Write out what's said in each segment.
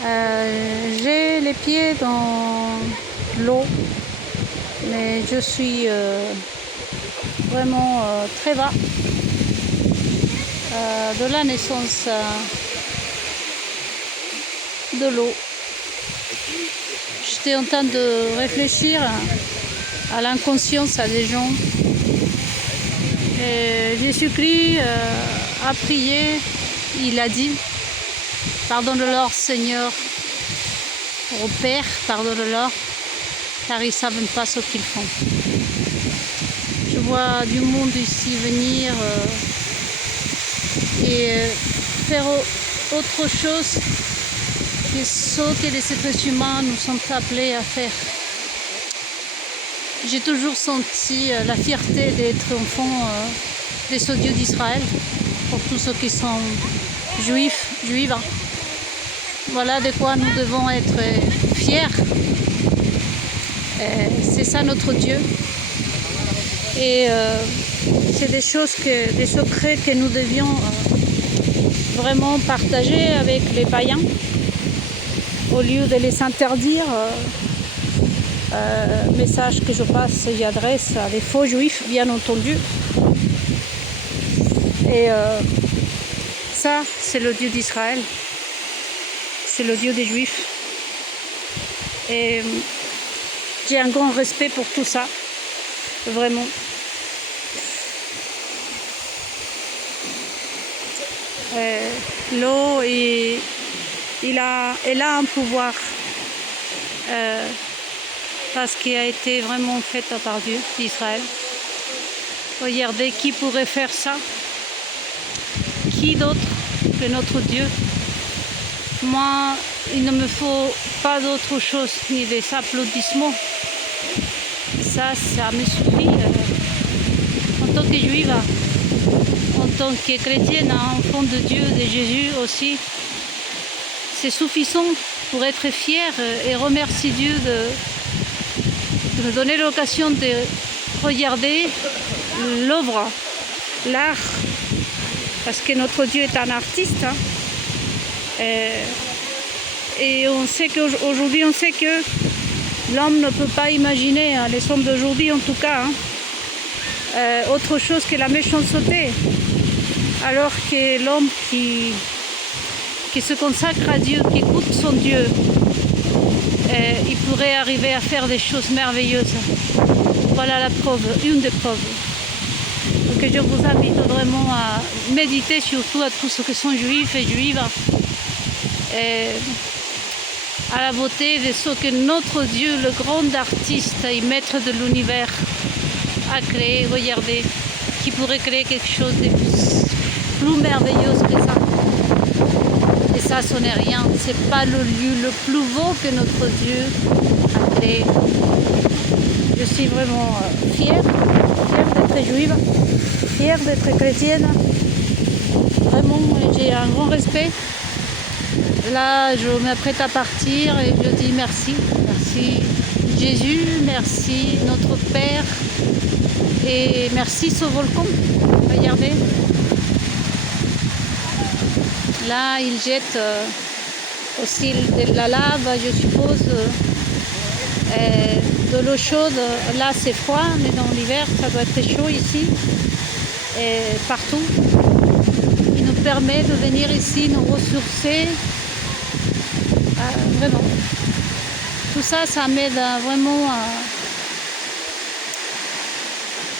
J'ai les pieds dans l'eau, mais je suis vraiment très bas de la naissance de l'eau. J'étais en train de réfléchir à l'inconscience des gens. Et Jésus-Christ a prié, il a dit: pardonne-leur, Seigneur, au Père, pardonne-leur, car ils ne savent pas ce qu'ils font. Je vois du monde ici venir et faire autre chose que ce que les êtres humains nous sont appelés à faire. J'ai toujours senti la fierté d'être enfant des dieux d'Israël, pour tous ceux qui sont juifs, juives. Voilà de quoi nous devons être fiers. C'est ça notre Dieu. Et c'est des choses, des secrets que nous devions vraiment partager avec les païens, au lieu de les interdire. Message que je passe, j'adresse à des faux juifs, bien entendu. Et ça, c'est le Dieu d'Israël. C'est le Dieu des Juifs. Et j'ai un grand respect pour tout ça, vraiment. L'eau, elle a un pouvoir parce qu'elle a été vraiment faite par Dieu d'Israël. Regardez, qui pourrait faire ça? Qui d'autre que notre Dieu? Moi, il ne me faut pas d'autre chose, ni des applaudissements. Ça me suffit. En tant que juive, en tant que chrétienne, enfant de Dieu, de Jésus aussi, c'est suffisant pour être fier et remercier Dieu de me donner l'occasion de regarder l'œuvre, l'art, parce que notre Dieu est un artiste. Et on sait qu'aujourd'hui, on sait que l'homme ne peut pas imaginer, les hommes d'aujourd'hui en tout cas, autre chose que la méchanceté. Alors que l'homme qui se consacre à Dieu, qui écoute son Dieu, il pourrait arriver à faire des choses merveilleuses. Voilà la preuve, une des preuves. Donc je vous invite vraiment à méditer, surtout à tous ceux qui sont juifs et juives, et à la beauté de ce que notre Dieu, le grand artiste et maître de l'univers, a créé. Regardez, qui pourrait créer quelque chose de plus merveilleux que ça. Et ça, ce n'est rien. C'est pas le lieu le plus beau que notre Dieu a créé. Je suis vraiment fière d'être juive, fière d'être chrétienne. Vraiment, j'ai un grand respect. Là, je m'apprête à partir et je dis merci. Merci Jésus, merci notre Père et merci ce volcan. Regardez. Là, il jette aussi de la lave, je suppose, de l'eau chaude. Là, c'est froid, mais dans l'hiver, ça doit être chaud ici, et partout. Il nous permet de venir ici, nous ressourcer. Vraiment. Tout ça, ça m'aide vraiment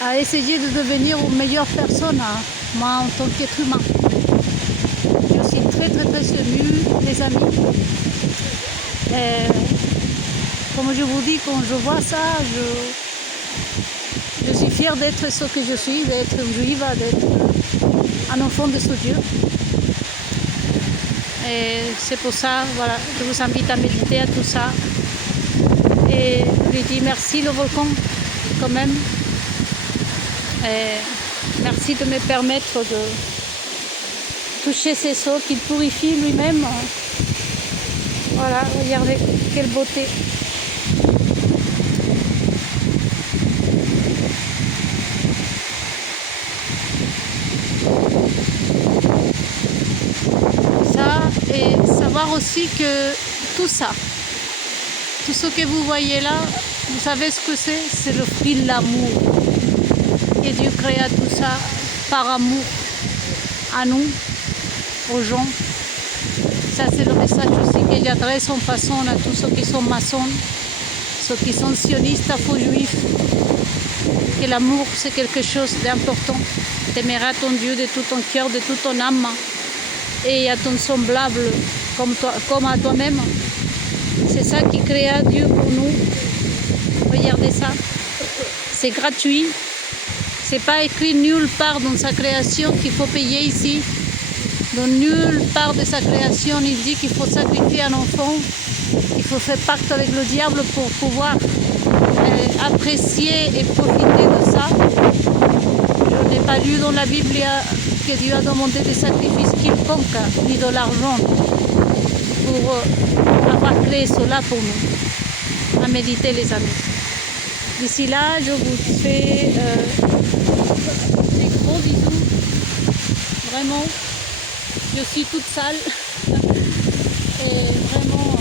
à essayer de devenir une meilleure personne, moi, en tant qu'être humain. Je suis très émue, les amis. Comme je vous dis, quand je vois ça, je suis fière d'être ce que je suis, d'être juive, d'être un enfant de ce Dieu. Et c'est pour ça, voilà, je vous invite à méditer à tout ça. Et je lui dis merci le volcan, quand même. Et merci de me permettre de toucher ces eaux qu'il purifie lui-même. Voilà, regardez, quelle beauté. Ça, et ça savoir aussi que tout ça, tout ce que vous voyez là, vous savez ce que c'est? C'est le fruit de l'amour. Et Dieu créa tout ça par amour à nous, aux gens. Ça, c'est le message aussi que j'adresse en passant à tous ceux qui sont maçons, ceux qui sont sionistes, faux-juifs, que l'amour, c'est quelque chose d'important. T'aimeras ton Dieu de tout ton cœur, de toute ton âme, et à ton semblable comme à toi-même. C'est ça qui créa Dieu pour nous. Regardez ça. C'est gratuit. C'est pas écrit nulle part dans sa création qu'il faut payer ici. Dans nulle part de sa création, il dit qu'il faut sacrifier un enfant, qu'il faut faire pacte avec le diable pour pouvoir apprécier et profiter de ça. Je n'ai pas lu dans la Bible que Dieu a demandé des sacrifices quiconque, ni de l'argent, pour avoir créé cela pour nous. À méditer, les amis. D'ici là, je vous fais des gros bisous. Vraiment, je suis toute sale. Et vraiment,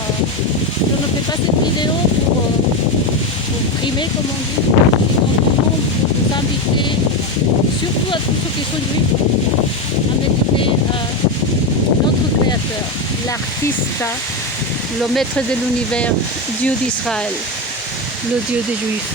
je ne fais pas cette vidéo pour primer, comme on dit. C'est simplement pour vous inviter, surtout à tous ceux qui sont juifs, à méditer à notre Créateur, l'artiste, le maître de l'univers, Dieu d'Israël, le Dieu des Juifs.